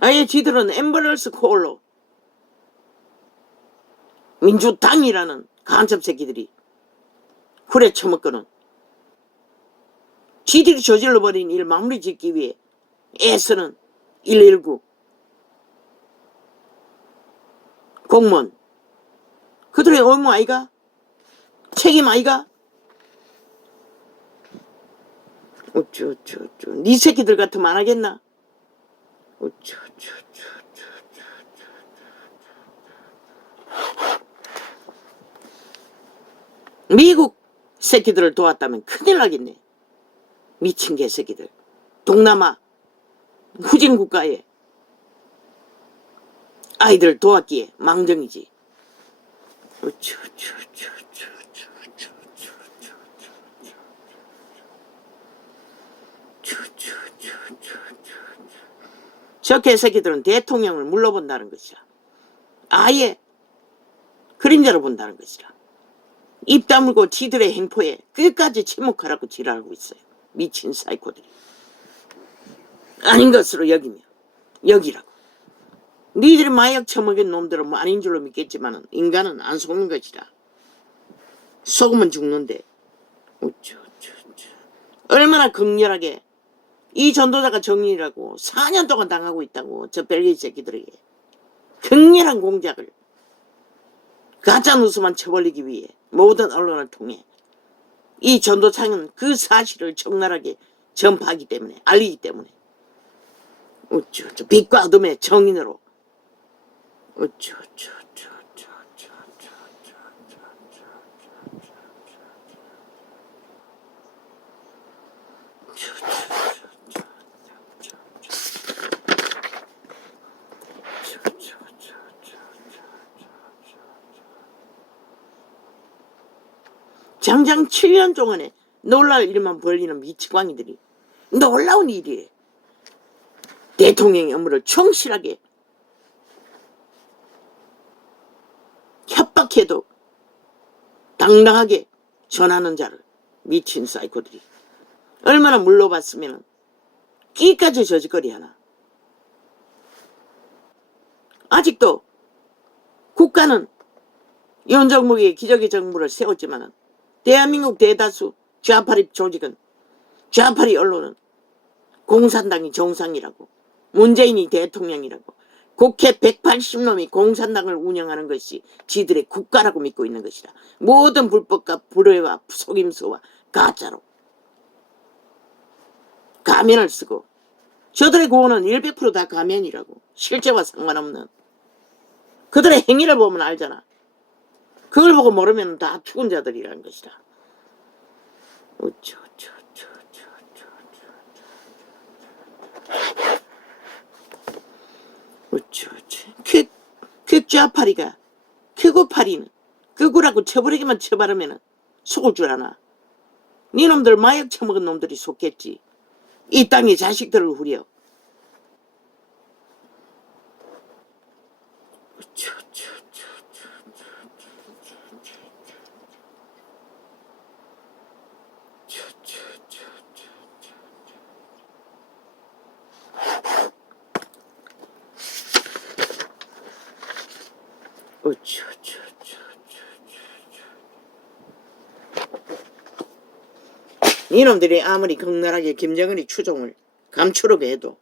아예 지들은 엠버러스 콜로 민주당이라는 간첩 새끼들이 후레 처먹거는 지들이 저질러버린 일 마무리 짓기 위해 애쓰는 119 공무원 그들의 의무 아이가? 책임 아이가? 니 새끼들 같으면 안 하겠나? 미국 새끼들을 도왔다면 큰일 나겠네. 미친 개새끼들. 동남아 후진국가에 아이들 도왔기에 망정이지. 저 개새끼들은 대통령을 물러본다는 것이야. 아예 그림자로 본다는 것이라. 입 다물고 지들의 행포에 끝까지 침묵하라고 지랄하고 있어요. 미친 사이코들이. 아닌 것으로 여기며 여기라고. 니들이 마약 처먹인 놈들은 뭐 아닌 줄로 믿겠지만 인간은 안 속는 것이라. 속으면 죽는데. 얼마나 극렬하게 이 전도자가 정의라고 4년 동안 당하고 있다고 저 벨기에 새끼들에게 극렬한 공작을 가짜뉴스만 쳐벌리기 위해 모든 언론을 통해 이 전도창은 그 사실을 적나라하게 전파하기 때문에 알리기 때문에 빛과 어둠의 정인으로 장장 7년 동안에 놀랄 일만 벌리는 미치광이들이 놀라운 일이에요. 대통령의 업무를 충실하게 협박해도 당당하게 전하는 자를 미친 사이코들이 얼마나 물러봤으면 끼까지 저짓거리 하나. 아직도 국가는 윤석열의 기적의 정부를 세웠지만 대한민국 대다수 좌파리 조직은 좌파리 언론은 공산당이 정상이라고 문재인이 대통령이라고 국회 180놈이 공산당을 운영하는 것이 지들의 국가라고 믿고 있는 것이라. 모든 불법과 불의와 속임수와 가짜로 가면을 쓰고 저들의 구호는 100% 다 가면이라고. 실제와 상관없는 그들의 행위를 보면 알잖아. 그걸 보고 모르면 다 죽은 자들이라는 것이다. 퀵좌파리가 퀵우파리는 끄구라고 쳐버리기만 쳐바르면 속을 줄 아나. 니놈들 마약 처먹은 놈들이 속겠지. 이 땅의 자식들을 후려. 이놈들이 아무리 극렬하게 김정은이 추종을 감추려고 해도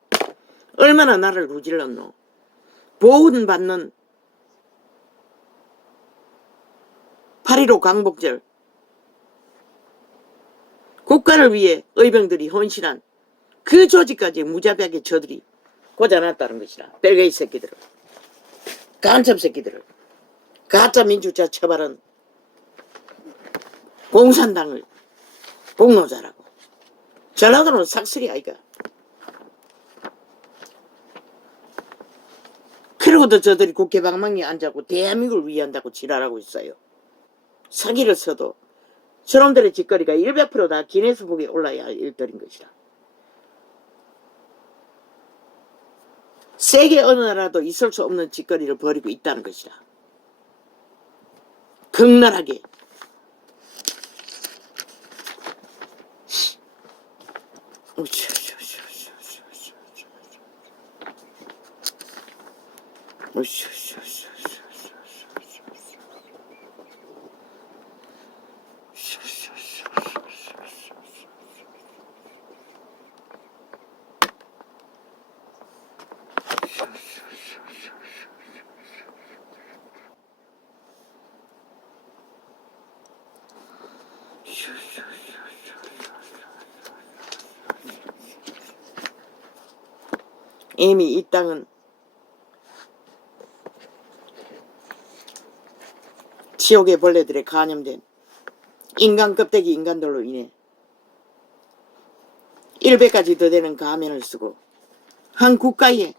얼마나 나를 무질렀노. 보훈받는 8.15 광복절 국가를 위해 의병들이 헌신한 그 조직까지 무자비하게 저들이 고자놨다는 것이라. 벨기에 새끼들을, 간첩 새끼들을, 가짜 민주자 처벌한 공산당을 공로자라고. 전라도는 삭슬이 아이가. 그러고도 저들이 국회 방망이에 앉아고 대한민국을 위한다고 지랄하고 있어요. 사기를 써도 저놈들의 짓거리가 100%다 기네스북에 올라야 할 일들인 것이라. 세계 어느 나라도 있을 수 없는 짓거리를 벌이고 있다는 것이라. 극렬하게 이미 이 땅은 지옥의 벌레들에 감염된 인간 껍데기 인간들로 인해 1배까지 더 되는 가면을 쓰고 한 국가의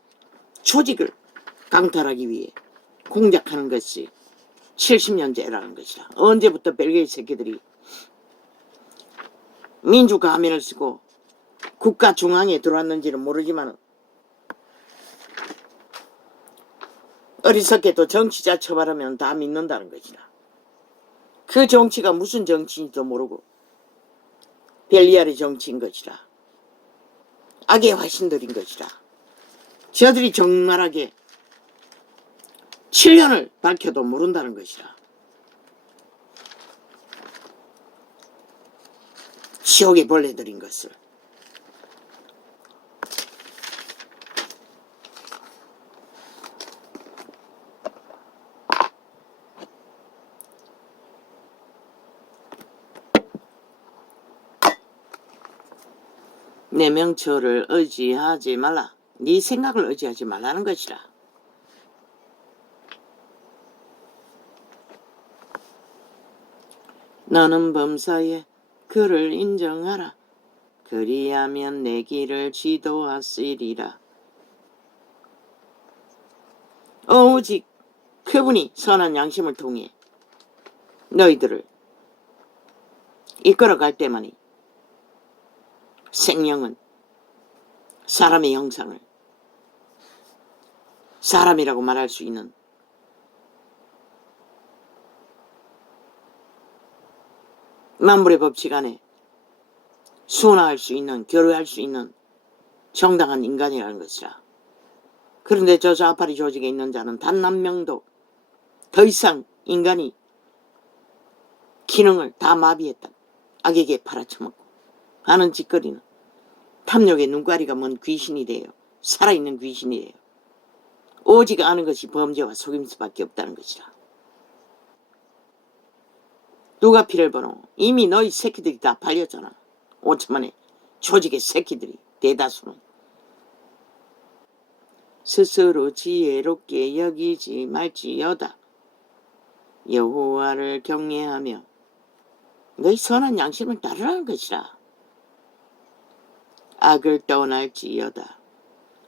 조직을 강탈하기 위해 공작하는 것이 70년째라는 것이다. 언제부터 벨기에 새끼들이 민주 가면을 쓰고 국가 중앙에 들어왔는지는 모르지만 어리석게도 정치자 처벌하면 다 믿는다는 것이다. 그 정치가 무슨 정치인지도 모르고 벨리알의 정치인 것이다. 악의 화신들인 것이다. 저들이 적나라하게 7년을 밝혀도 모른다는 것이다. 지옥의 벌레들인 것을. 내 명철을 의지하지 말라. 네 생각을 의지하지 말라는 것이라. 너는 범사에 그를 인정하라. 그리하면 내 길을 지도하시리라. 오직 그분이 선한 양심을 통해 너희들을 이끌어갈 때만이 생명은 사람의 형상을 사람이라고 말할 수 있는 만물의 법칙 안에 순화할 수 있는, 교류할 수 있는 정당한 인간이라는 것이라. 그런데 저 좌파리 조직에 있는 자는 단 한 명도 더 이상 인간이 기능을 다 마비했다. 악에게 팔아쳐먹고 하는 짓거리는 탐욕의 눈가리가 먼 귀신이 돼요. 살아있는 귀신이에요. 오직 아는 것이 범죄와 속임수밖에 없다는 것이라. 누가 피를 보노? 이미 너희 새끼들이 다 팔렸잖아. 5천만의 조직의 새끼들이 대다수는. 스스로 지혜롭게 여기지 말지어다. 여호와를 경외하며 너희 선한 양심을 따르라는 것이라. 악을 떠날지어다.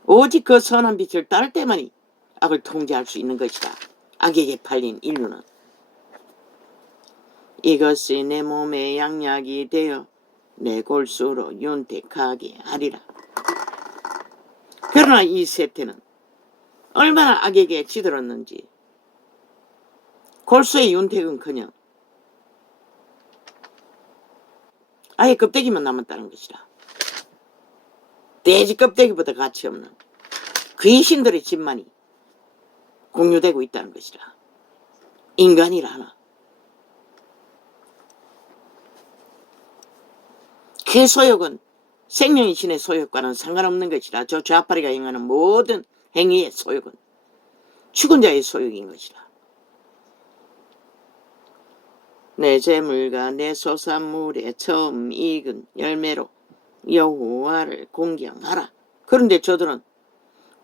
오직 그 선한 빛을 따를 때만이 악을 통제할 수 있는 것이다. 악에게 팔린 인류는. 이것이 내 몸의 양약이 되어 내 골수로 윤택하게 하리라. 그러나 이 세태는 얼마나 악에게 치들었는지 골수의 윤택은커녕 아예 껍데기만 남았다는 것이라. 돼지 껍데기보다 가치없는 귀신들의 집만이 공유되고 있다는 것이라. 인간이라 하나. 그 소욕은 생명의 신의 소욕과는 상관없는 것이라. 저 좌파리가 행하는 모든 행위의 소욕은 죽은 자의 소욕인 것이라. 내 재물과 내 소산물의 처음 익은 열매로 여호와를 공경하라. 그런데 저들은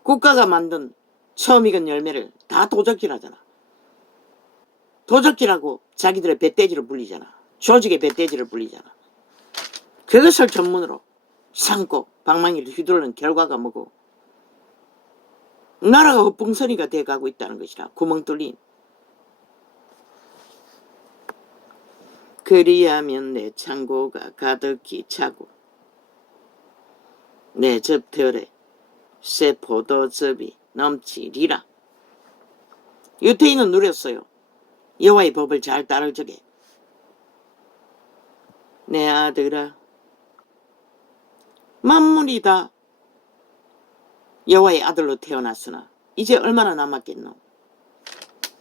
국가가 만든 처음 익은 열매를 다 도적질하잖아. 도적질하고 자기들의 배돼지를 불리잖아. 조직의 배돼지를 불리잖아. 그것을 전문으로 삼고 방망이를 휘두르는 결과가 뭐고? 나라가 헛붕서리가 돼가고 있다는 것이라. 구멍 뚫린. 그리하면 내 창고가 가득히 차고 내 즙털에 새 포도즙이 넘치리라. 유태인은 누렸어요. 여호와의 법을 잘 따를 적에 내 아들아 만물이 다 여호와의 아들로 태어났으나 이제 얼마나 남았겠노.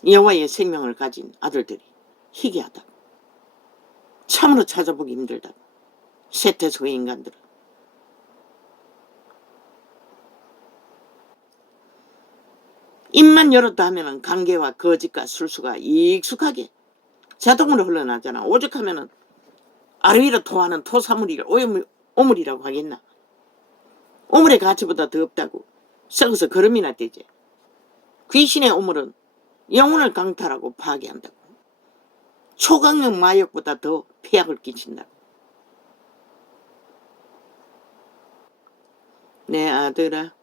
여호와의 생명을 가진 아들들이 희귀하다고. 참으로 찾아보기 힘들다고. 세태소의 인간들은. 입만 열었다 하면은 관계와 거짓과 술수가 익숙하게 자동으로 흘러나잖아. 오죽하면은 아래 위로 토하는 토사물이를 오물이라고 하겠나. 오물의 가치보다 더 없다고. 썩어서 거름이나 되지. 귀신의 오물은 영혼을 강탈하고 파괴한다고. 초강력 마약보다 더 폐악을 끼친다고. 내 아들아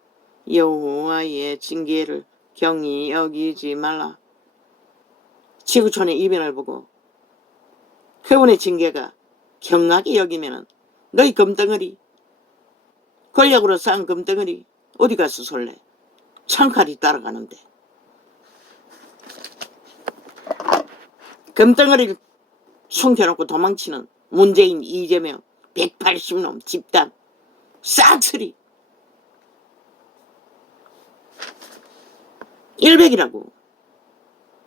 여호와의 징계를 경히 여기지 말라. 지구촌의 이변을 보고 그분의 징계가 경하게 여기면은 너희 금덩어리, 권력으로 쌓은 금덩어리 어디 가서 솔래. 창칼이 따라가는데. 금덩어리를 숨겨놓고 도망치는 문재인, 이재명, 180놈 집단 싹쓸이 100이라고.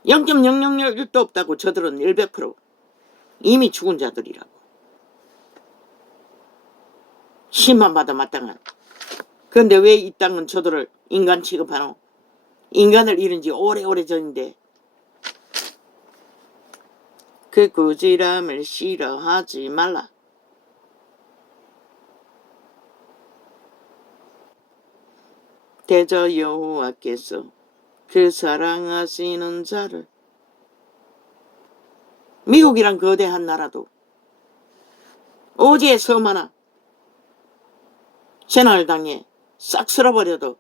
0.0001도 없다고. 저들은 100% 이미 죽은 자들이라고. 심한 바다 마땅한. 그런데 왜 이 땅은 저들을 인간 취급하노? 인간을 잃은 지 오래오래 전인데. 그 꾸지람을 싫어하지 말라. 대저 여호와께서 그 사랑하시는 자를. 미국이란 거대한 나라도 오지의 섬 하나 새날당에 싹 쓸어버려도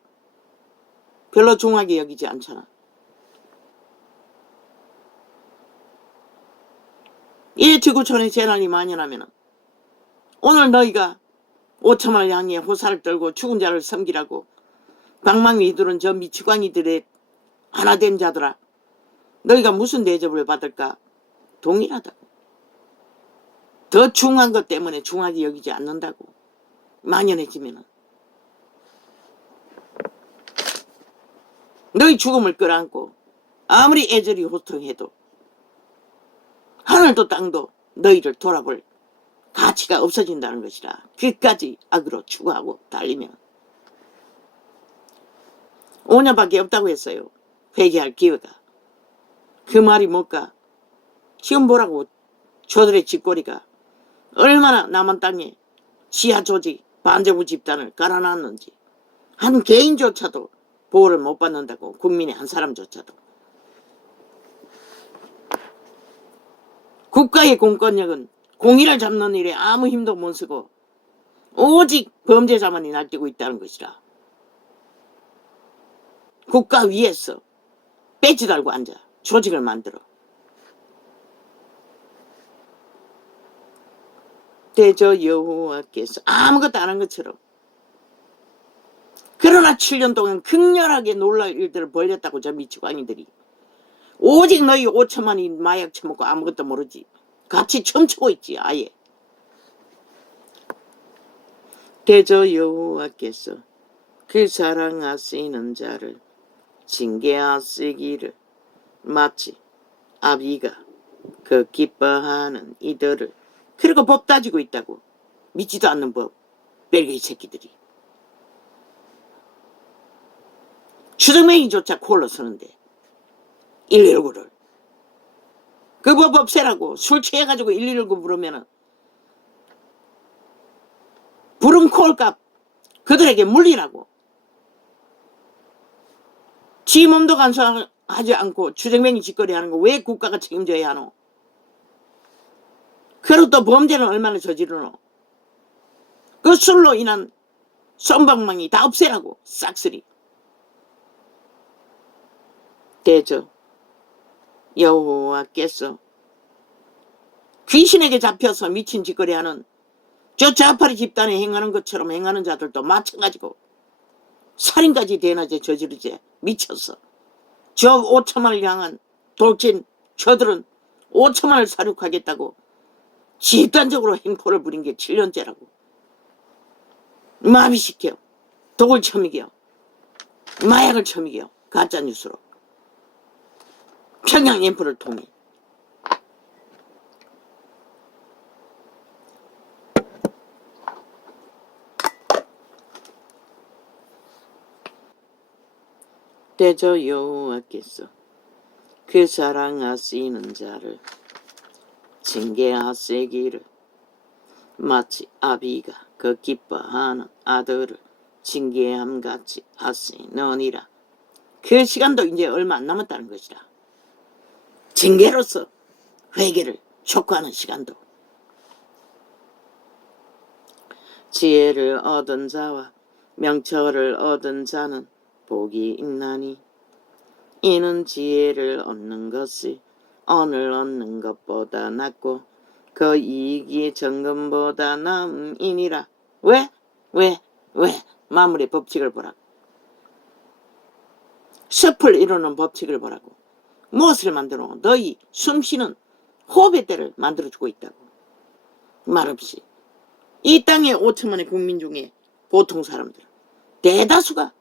별로 중하게 여기지 않잖아. 이 지구촌에 재난이 만연하면 오늘 너희가 5천만을 향해 호사를 떨고 죽은 자를 섬기라고 방망이들은 저 미치광이들의 하나된 자들아, 너희가 무슨 대접을 받을까? 동일하다고. 더 중한 것 때문에 중하게 여기지 않는다고. 만연해지면은. 너희 죽음을 끌어안고 아무리 애절히 호통해도 하늘도 땅도 너희를 돌아볼 가치가 없어진다는 것이라. 끝까지 악으로 추구하고 달리면 5년밖에 없다고 했어요. 회개할 기회가. 그 말이 뭘까? 지금 보라고. 저들의 짓거리가 얼마나 남한 땅에 지하 조직 반정부 집단을 깔아놨는지. 한 개인조차도 보호를 못 받는다고. 국민의 한 사람조차도. 국가의 공권력은 공의를 잡는 일에 아무 힘도 못 쓰고 오직 범죄자만이 날뛰고 있다는 것이라. 국가 위에서 배지 달고 앉아 조직을 만들어. 대저 여호와께서 아무것도 안 한 것처럼. 그러나 7년 동안 극렬하게 놀라울 일들을 벌였다고. 저 미치광이들이. 오직 너희 5천만이 마약 처먹고 아무것도 모르지. 같이 춤추고 있지 아예. 대저 여호와께서 그 사랑하시는 자를 징계하시기를 마치 아비가 그 기뻐하는 이들을. 그리고 법 따지고 있다고. 믿지도 않는 법. 벨기에 새끼들이. 추정맹이조차 콜로 서는데 119를. 그 법 없애라고. 술 취해가지고 119 부르면은 부른 콜값 그들에게 물리라고. 지 몸도 간수하지 않고 추정맹이 짓거리 하는 거 왜 국가가 책임져야 하노? 그리고 또 범죄는 얼마나 저지르노? 그 술로 인한 쏜방망이 다 없애라고. 싹쓸이. 대저 여호와께서 귀신에게 잡혀서 미친 짓거리 하는 저 좌파리 집단에 행하는 것처럼 행하는 자들도 마찬가지고 살인까지 대낮에 저지르지. 미쳤어. 저 5천만을 향한 돌진 저들은 5천만을 사륙하겠다고 집단적으로 행포를 부린 게 7년째라고. 마비시켜, 독을 처먹여, 마약을 처먹여, 가짜뉴스로 평양 인포를 통해. 대저 여호와께서 그 사랑하시는 자를 징계하시기를 마치 아비가 그 기뻐하는 아들을 징계함같이 하시느니라. 그 시간도 이제 얼마 안 남았다는 것이라. 징계로서 회개를 촉구하는 시간도. 지혜를 얻은 자와 명철을 얻은 자는 복이 있나니 이는 지혜를 얻는 것이 언을 얻는 것보다 낫고 그 이익이 정금보다 나음이니라. 왜? 만물의 법칙을 보라고. 숲을 이루는 법칙을 보라고. 무엇을 만들어? 너희 숨쉬는 호흡의 때를 만들어주고 있다고. 말없이 이 땅의 5천만의 국민 중에 보통 사람들 대다수가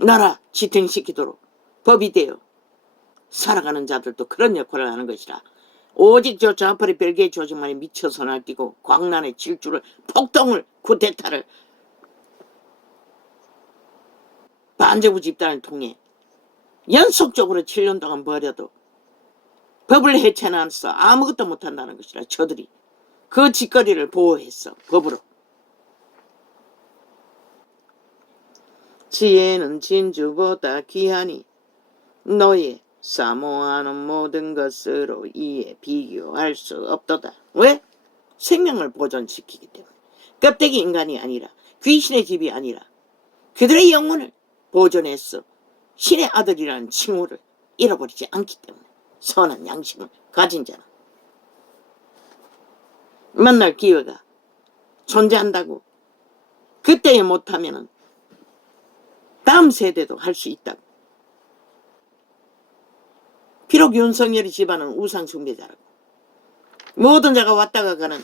나라 지탱시키도록 법이 되어 살아가는 자들도 그런 역할을 하는 것이라. 오직 저 좌파리 별개의 조직만이 미쳐서 날뛰고 광란의 질주를, 폭동을, 쿠데타를 반제부 집단을 통해 연속적으로 7년 동안 벌여도 법을 해체해놔서 아무것도 못한다는 것이라. 저들이 그 짓거리를 보호했어, 법으로. 지혜는 진주보다 귀하니 너의 사모하는 모든 것으로 이에 비교할 수 없도다. 왜? 생명을 보존시키기 때문에. 껍데기 인간이 아니라, 귀신의 집이 아니라 그들의 영혼을 보존해서 신의 아들이라는 칭호를 잃어버리지 않기 때문에. 선한 양심을 가진 자는 만날 기회가 존재한다고. 그때에 못하면 다음 세대도 할 수 있다고. 비록 윤석열이 집안은 우상숭배자라고. 모든 자가 왔다가 가는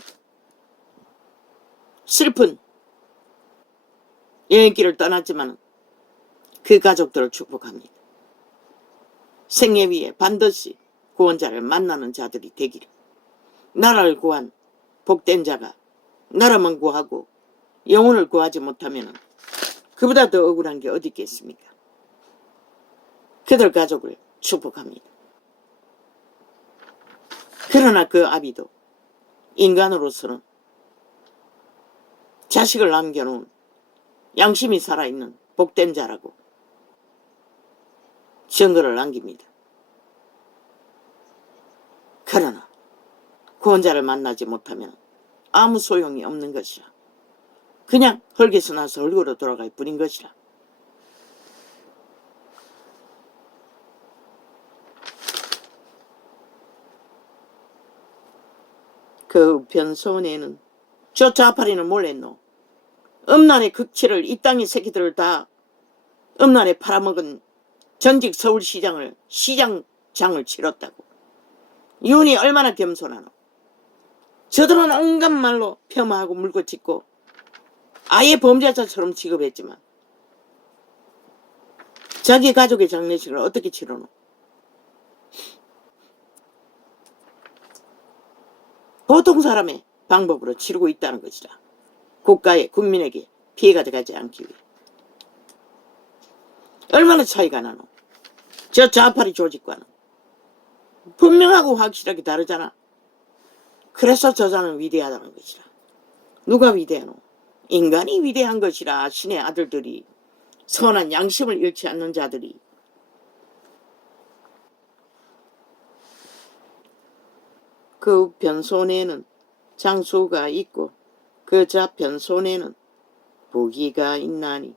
슬픈 여행길을 떠났지만 그 가족들을 축복합니다. 생애 위에 반드시 구원자를 만나는 자들이 되기를. 나라를 구한 복된 자가 나라만 구하고 영혼을 구하지 못하면 그보다 더 억울한 게 어디 있겠습니까? 그들 가족을 축복합니다. 그러나 그 아비도 인간으로서는 자식을 남겨놓은 양심이 살아있는 복된 자라고 증거를 남깁니다. 그러나 구원자를 만나지 못하면 아무 소용이 없는 것이라. 그냥 흙에서 나서 흙으로 돌아갈 뿐인 것이라. 그 우편손에는 저 좌파리는 뭘 했노? 음란의 극치를 이 땅의 새끼들을 다 음란에 팔아먹은 전직 서울시장을 시장장을 치렀다고. 윤이 얼마나 겸손하노? 저들은 온갖 말로 폄하하고 물고짓고 아예 범죄자처럼 취급했지만 자기 가족의 장례식을 어떻게 치르노? 보통 사람의 방법으로 치르고 있다는 것이라. 국가에, 국민에게 피해가 되지 않기 위해. 얼마나 차이가 나노? 저 좌파리 조직과는 분명하고 확실하게 다르잖아. 그래서 저자는 위대하다는 것이라. 누가 위대하노? 인간이 위대한 것이라. 신의 아들들이, 선한 양심을 잃지 않는 자들이. 그 우편손에는 장수가 있고 그 좌편손에는 부귀가 있나니.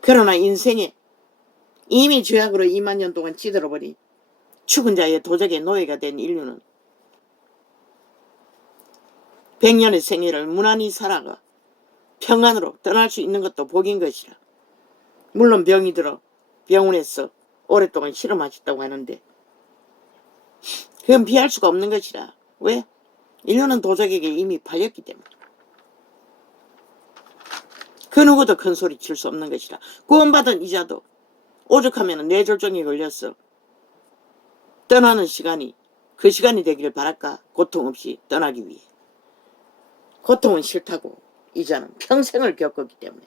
그러나 인생에 이미 죄악으로 2만 년 동안 찌들어버린 죽은 자의 도적의 노예가 된 인류는 100년의 생애를 무난히 살아가 평안으로 떠날 수 있는 것도 복인 것이라. 물론 병이 들어 병원에서 오랫동안 실험하셨다고 하는데 그건 피할 수가 없는 것이라. 왜? 인류는 도적에게 이미 팔렸기 때문에. 그 누구도 큰 소리 칠 수 없는 것이라. 구원받은 이자도 오죽하면 뇌졸중에 걸렸어. 떠나는 시간이 그 시간이 되기를 바랄까? 고통 없이 떠나기 위해. 고통은 싫다고 이자는 평생을 겪었기 때문에.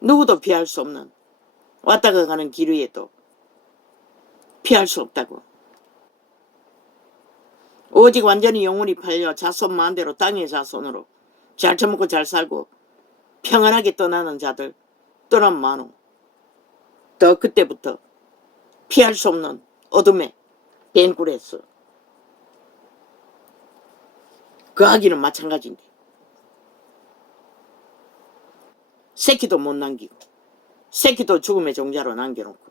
누구도 피할 수 없는 왔다가 가는 길 위에도 피할 수 없다고. 오직 완전히 영혼이 팔려 자손 마음대로 땅의 자손으로 잘 처먹고 잘 살고 평안하게 떠나는 자들 또한 많어. 더 그때부터 피할 수 없는 어둠의 벤굴에서 그 아기는 마찬가지인데 새끼도 못 남기고 새끼도 죽음의 종자로 남겨놓고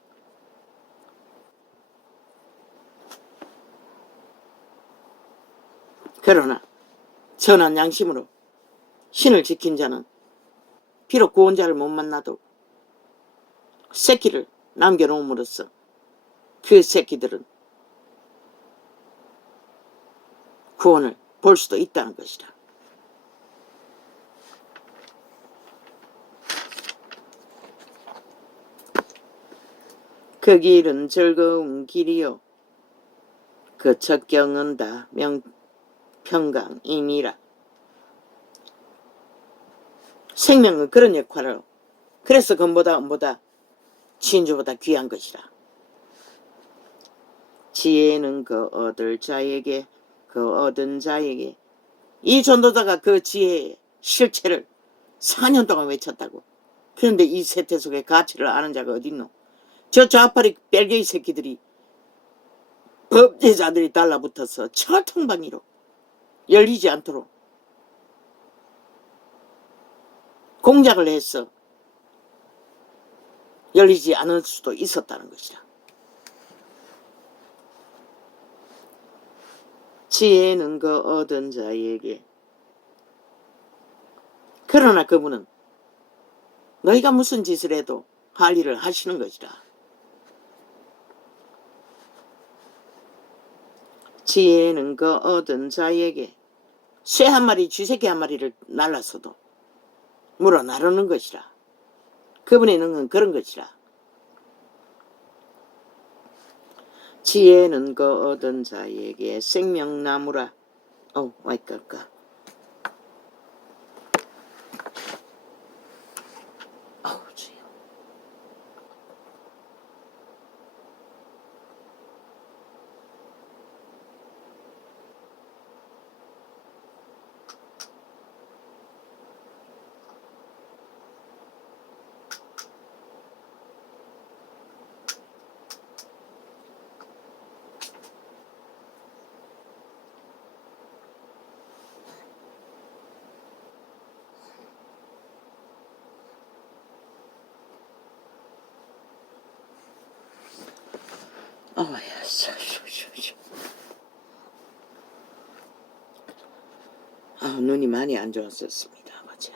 그러나 선한 양심으로 신을 지킨 자는 비록 구원자를 못 만나도 새끼를 남겨놓음으로써 그 새끼들은 구원을 볼 수도 있다는 것이다. 그 길은 즐거운 길이요 그 첫 경은 다 평강이니라. 생명은 그런 역할을 그래서 금보다 은보다 진주보다 귀한 것이라. 지혜는 그 얻을 자에게 그 얻은 자에게 이 전도자가 그 지혜의 실체를 4년 동안 외쳤다고. 그런데 이 세태 속에 가치를 아는 자가 어딨노? 저 좌파리 뺄개이 새끼들이 법제자들이 달라붙어서 철통방위로 열리지 않도록 공작을 해서 열리지 않을 수도 있었다는 것이라. 지혜는 그 얻은 자에게 그러나 그분은 너희가 무슨 짓을 해도 할 일을 하시는 것이라. 지혜는 그 얻은 자에게 쇠 한 마리 쥐새끼 한 마리를 날라서도 물어 나르는 것이라. 그분의 능은 그런 것이라. 지혜는 그 얻은 자에게 생명나무라. 와이까까. 주여. 눈이 많이 안 좋았었습니다. 맞아.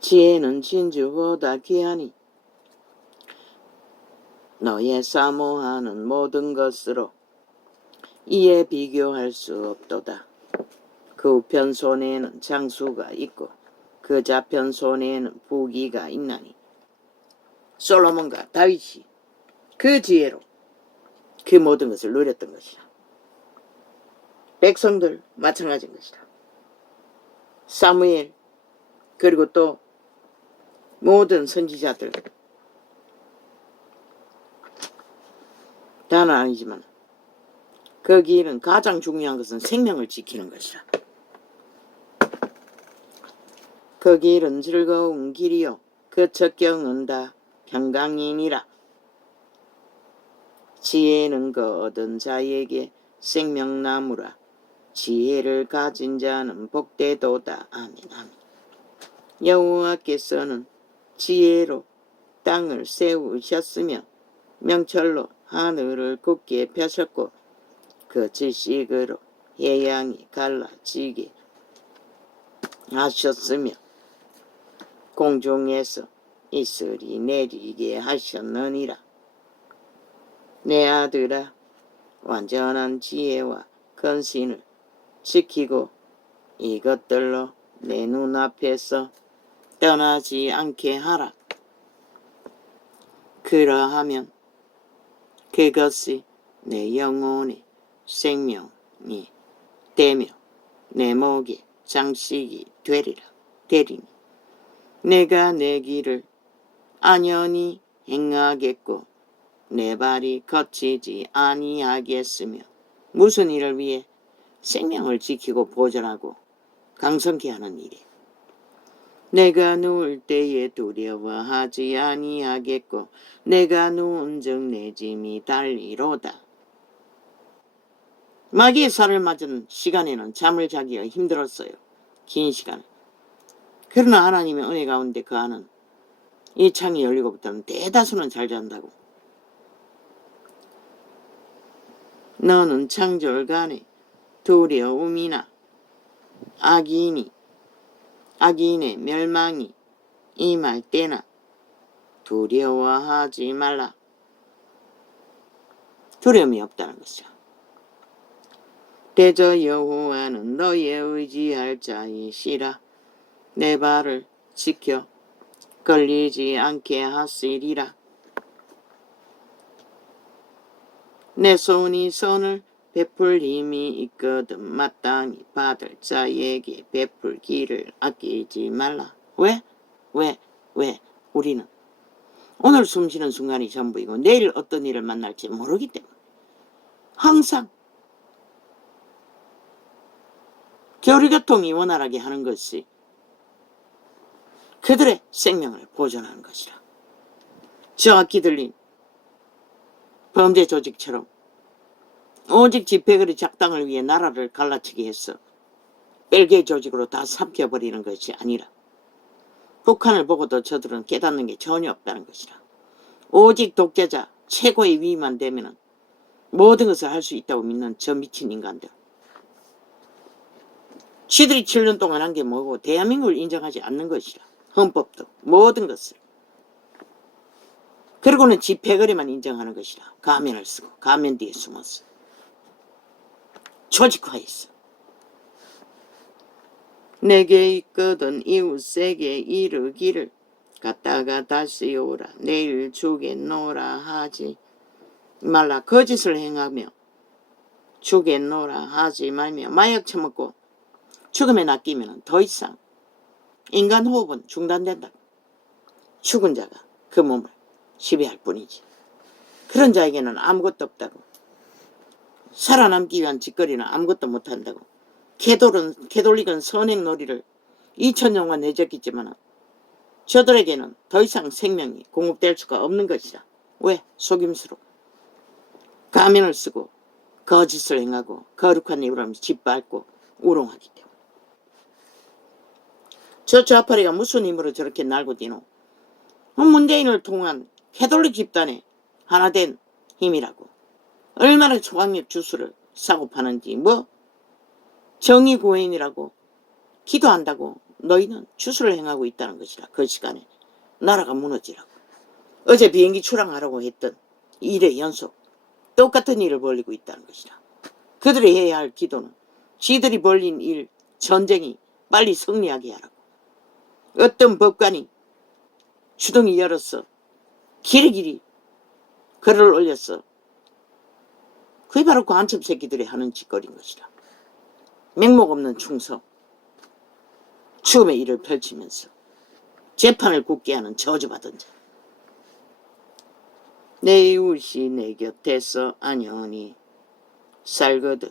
지혜는 진주보다 귀하니 너의 사모하는 모든 것으로 이에 비교할 수 없도다. 그 우편 손에는 장수가 있고 그 좌편 손에는 부귀가 있나니. 솔로몬과 다윗이 그 지혜로 그 모든 것을 누렸던 것이다. 백성들 마찬가지인 것이다. 사무엘 그리고 또 모든 선지자들 다는 아니지만 그 길은 가장 중요한 것은 생명을 지키는 것이라. 그 길은 즐거운 길이요 그 첫 경은 다 평강이니라. 지혜는 그 얻은 자에게 생명나무라. 지혜를 가진 자는 복되도다. 아멘 아멘. 여호와께서는 지혜로 땅을 세우셨으며 명철로 하늘을 굳게 펴셨고 그 지식으로 해양이 갈라지게 하셨으며 공중에서 이슬이 내리게 하셨느니라. 내 아들아, 완전한 지혜와 근신을 지키고 이것들로 내 눈앞에서 떠나지 않게 하라. 그러하면 그것이 내 영혼의 생명이 되며 내 목의 장식이 되리니 내가 내 길을 안연히 행하겠고 내 발이 거치지 아니하겠으며. 무슨 일을 위해? 생명을 지키고 보존하고 강성케 하는 일에. 내가 누울 때에 두려워하지 아니하겠고 내가 누운즉 내 짐이 달리로다. 마귀의 살을 맞은 시간에는 잠을 자기가 힘들었어요. 긴 시간. 그러나 하나님의 은혜 가운데 그 안은 이 창이 열리고부터는 대다수는 잘 잔다고. 너는 창졸간에 두려움이나 악인의 멸망이 임할 때나 두려워하지 말라. 두려움이 없다는 것이죠. 대저 여호와는 너의 의지할 자이시라. 내 발을 지켜 걸리지 않게 하시리라. 내 손이 선을 베풀 힘이 있거든 마땅히 받을 자에게 베풀기를 아끼지 말라. 왜? 우리는 오늘 숨쉬는 순간이 전부이고 내일 어떤 일을 만날지 모르기 때문에 항상 교류교통이 원활하게 하는 것이 그들의 생명을 보존하는 것이라. 정확히 들린 범죄 조직처럼 오직 집회거리 작당을 위해 나라를 갈라치게 해서 별개 조직으로 다 삼켜버리는 것이 아니라 북한을 보고도 저들은 깨닫는 게 전혀 없다는 것이라. 오직 독재자 최고의 위만 되면 모든 것을 할 수 있다고 믿는 저 미친 인간들. 지들이 7년 동안 한 게 뭐고 대한민국을 인정하지 않는 것이라. 헌법도 모든 것을. 그리고는 집회거리만 인정하는 것이라. 가면을 쓰고 가면 뒤에 숨어서 조직화했어. 내게 있거든 이웃에게 이르기를 갔다가 다시 오라. 내일 주겠노라 하지 말라. 거짓을 행하며 주겠노라 하지 말며 마약 처먹고 죽음에 낚이면 더 이상 인간 호흡은 중단된다. 죽은 자가 그 몸을 지배할 뿐이지. 그런 자에게는 아무것도 없다고. 살아남기 위한 짓거리는 아무것도 못한다고. 캐톨릭은 선행놀이를 2000년간 내적했지만 저들에게는 더 이상 생명이 공급될 수가 없는 것이라. 왜? 속임수로 가면을 쓰고 거짓을 행하고 거룩한 입을 하면서 짓밟고 우롱하기 때문에. 저 좌파리가 무슨 힘으로 저렇게 날고 뛰노? 문재인을 통한 캐톨릭 집단의 하나 된 힘이라고. 얼마나 초강력 주스를 사고 파는지. 뭐 정의구현이라고 기도한다고 너희는 주스를 행하고 있다는 것이라. 그 시간에 나라가 무너지라고. 어제 비행기 출항하라고 했던 일의 연속 똑같은 일을 벌이고 있다는 것이라. 그들이 해야 할 기도는 지들이 벌린 일, 전쟁이 빨리 승리하게 하라고. 어떤 법관이 주둥이 열었어. 길이길이 글을 올렸어. 그게 바로 관첩 새끼들이 하는 짓거리인 것이라. 맹목 없는 충성, 죽음의 일을 펼치면서 재판을 굳게 하는 저주받은 자. 내 이웃이 내 곁에서 안연히 살거든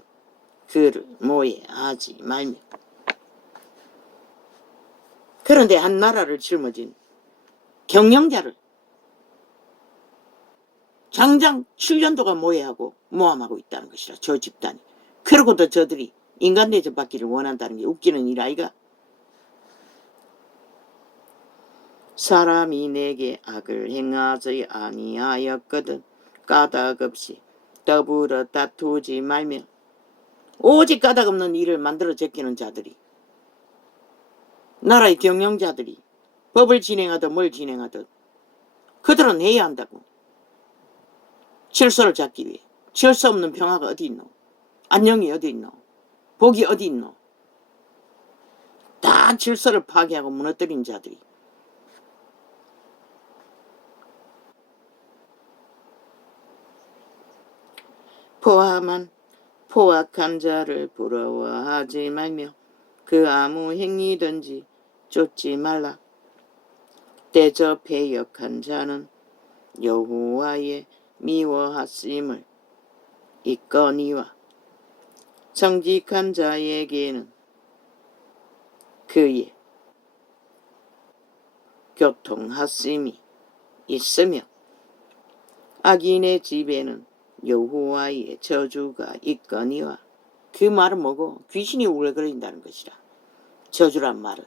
그를 모해하지 말며. 그런데 한 나라를 짊어진 경영자를 장장 7년도가 모해하고 모함하고 있다는 것이라. 저 집단이. 그러고도 저들이 인간 대접 받기를 원한다는 게 웃기는 일 아이가. 사람이 내게 악을 행하지 아니하였거든 까닭 없이 더불어 다투지 말며 오직 까닭 없는 일을 만들어 제끼는 자들이, 나라의 경영자들이 법을 진행하든 뭘 진행하든 그들은 해야 한다고. 질서를 잡기 위해. 질서 없는 평화가 어디 있노? 안녕이 어디 있노? 복이 어디 있노? 다 질서를 파괴하고 무너뜨린 자들이. 포함한 포악한 자를 부러워하지 말며 그 아무 행위든지 쫓지 말라. 대저 패역한 자는 여호와의 미워하심을 있거니와 정직한 자에게는 그의 교통하심이 있으며 악인의 집에는 여호와의 저주가 있거니와. 그 말은 뭐고? 귀신이 울거린다는 것이라. 저주란 말은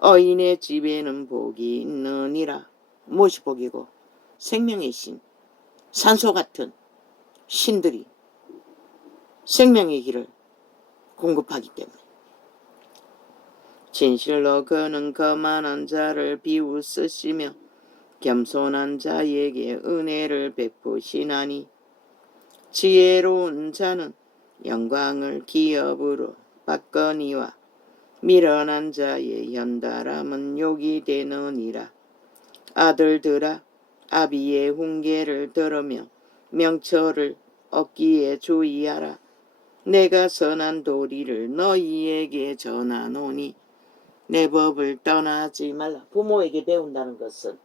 어인의 집에는 복이 있느니라. 무엇이 복이고? 생명의 신, 산소 같은 신들이 생명의 길을 공급하기 때문에. 진실로 그는 거만한 자를 비웃으시며 겸손한 자에게 은혜를 베푸시나니 지혜로운 자는 영광을 기업으로 받거니와 미련한 자의 현달함은 욕이 되느니라. 아들들아, 아비의 훈계를 들으며 명철을 얻기에 주의하라. 내가 선한 도리를 너희에게 전하노니 내 법을 떠나지 말라. 부모에게 배운다는 것은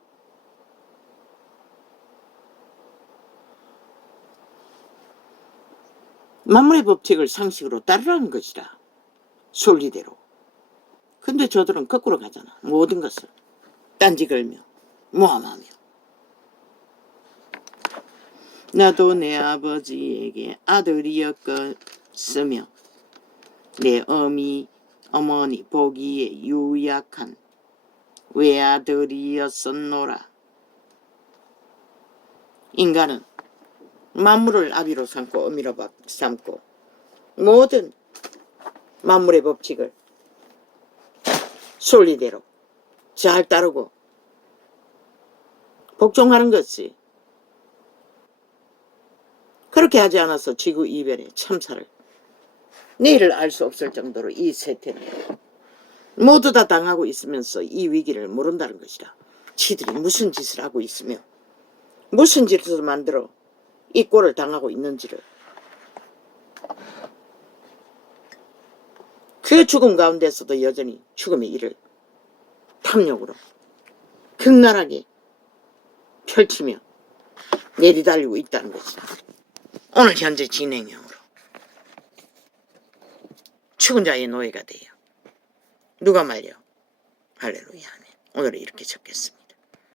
만물의 법칙을 상식으로 따르라는 것이라. 순리대로. 근데 저들은 거꾸로 가잖아. 모든 것을 딴지 걸며 모함하며. 나도 내 아버지에게 아들이었으며 내 어머니 보기에 유약한 외아들이었었노라. 인간은 만물을 아비로 삼고 어미로 삼고 모든 만물의 법칙을 순리대로 잘 따르고 복종하는 것이, 그렇게 하지 않아서 지구 이변의 참사를, 내일을 알 수 없을 정도로 이 세태는 모두 다 당하고 있으면서 이 위기를 모른다는 것이라. 지들이 무슨 짓을 하고 있으며 무슨 짓을 만들어 이 꼴을 당하고 있는지를. 그 죽음 가운데서도 여전히 죽음의 일을 탐욕으로 극렬하게 펼치며 내리달리고 있다는 것이다. 오늘 현재 진행형으로 죽은 자의 노예가 돼요. 누가 말려? 할렐루야. 오늘은 이렇게 적겠습니다.